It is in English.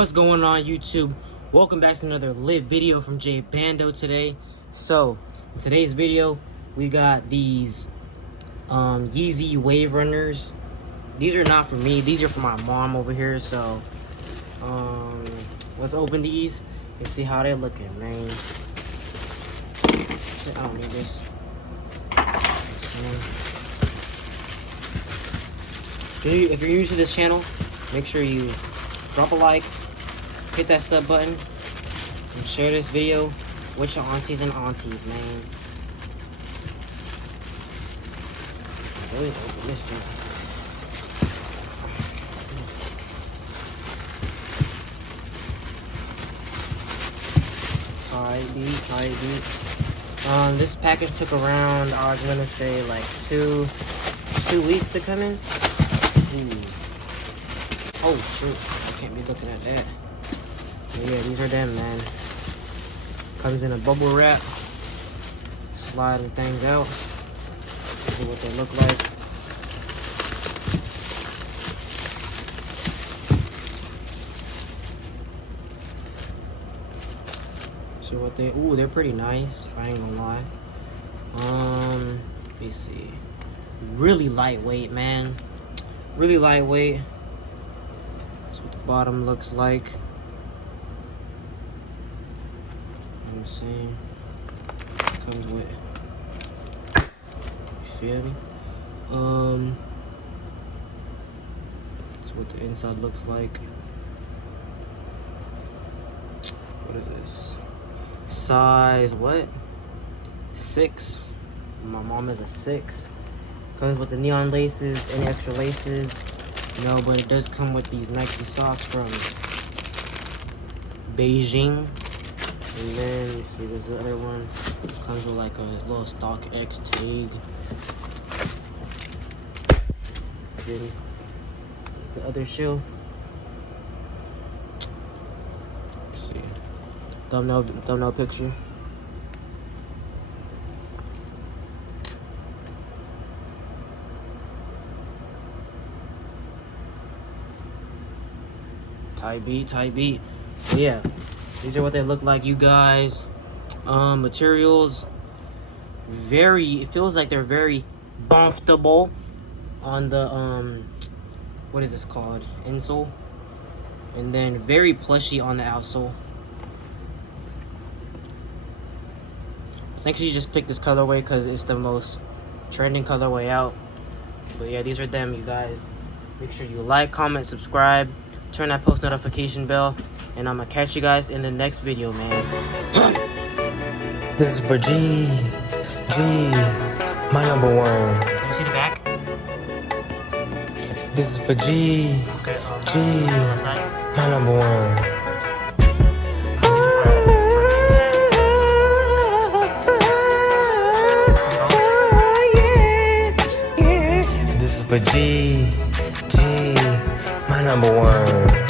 What's going on, YouTube? Welcome back to another lit video from J Bando today. So in today's video we got these Yeezy Wave Runners. These are not for me, these are for my mom over here. So let's open these and see how they're looking, man. Shit, I don't need this. If you're new to this channel, make sure you drop a like, hit that sub button, and share this video with your aunties and aunties, man. Really open this thing. Tight beat. This package took around, I was gonna say like two weeks to come in. Ooh. Oh shoot, I can't be looking at that. But yeah, these are them, man. Comes in a bubble wrap. Sliding things out. See what they look like. See what they, ooh, they're pretty nice, if I ain't gonna lie. Let me see. Really lightweight, man. Really lightweight. That's what the bottom looks like. Let me see. Comes with, you feel me? That's what the inside looks like. What is this? Size what? 6. My mom is a 6. Comes with the neon laces, any extra laces. No, but it does come with these Nike socks from Beijing. And then, see, there's the other one. Comes with like a little StockX tag. Then, the other shoe. Let's see. Thumbnail picture. Tight beat. Yeah, these are what they look like, you guys. Materials, it feels like they're very comfortable on the what is this called, insole, and then very plushy on the outsole. I think she just picked this colorway because it's the most trending colorway out. But yeah, these are them, you guys. Make sure you like, comment, subscribe, turn that post notification bell, and I'm gonna catch you guys in the next video, man. This is for G, my number one. Let me see the back. This is for G, Okay, my number one. This is for G, my number one.